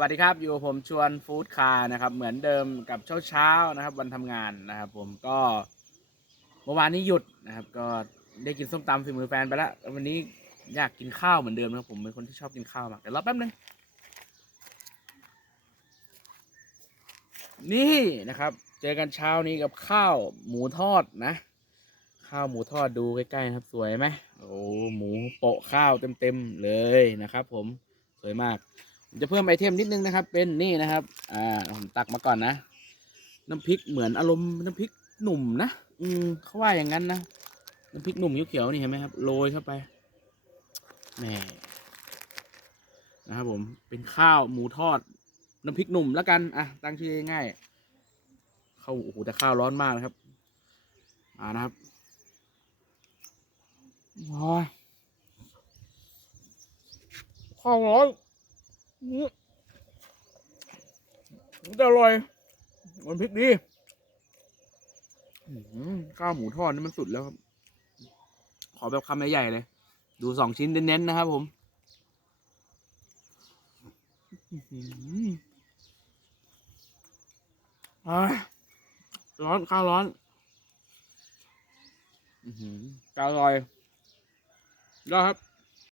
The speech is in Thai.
วัสดีครับ อยู่ผมชวนฟู้ดคาร์นะครับ เหมือนเดิมกับเช้าเช้านะครับ วันทำงานนะครับ ผมก็เมื่อวานนี้หยุดนะครับ ก็ได้กินส้มตำฝีมือแฟนไปแล้ววันนี้อยากกินข้าวเหมือนเดิมนะครับผมเป็นคนที่ชอบกินข้าวมากเดี๋ยวรอแป๊บนึงนี่นะครับ เจอกันเช้านี้กับข้าวหมูทอดนะ ข้าวหมูทอดดูใกล้ๆนะครับ สวยไหมโอ้หมูโปะข้าวเต็มๆเลยนะครับ ผมสวยมาก จะเพิ่มไอเทมนิดนึงนะครับ เป็นนี่นะครับ อ่าผมตักมาก่อนนะ น้ำพริกเหมือนอารมณ์น้ำพริกหนุ่มนะอืมเขาว่าอย่างนั้นนะน้ำพริกหนุ่มเขียวๆนี่เห็นไหมครับโรยเข้าไปแหม่นะครับผมเป็นข้าวหมูทอด น้ำพริกหนุ่มแล้วกันอะตั้งชื่อง่ายๆข้าวโอ้โหแต่ข้าวร้อนมากนะครับมานะครับโอ้ยข้าวร้อน มมันจะอร่อยมันพริกดีอื้อหือข้าวหมูทอดนี่มันสุดแล้วครับ ขอแบบคำใหญ่ๆเลย ดูสองชิ้นเน้นๆนะครับผมอื้อหืออ่าร้อนข้าวร้อนอือหืออร่อยยอดครับ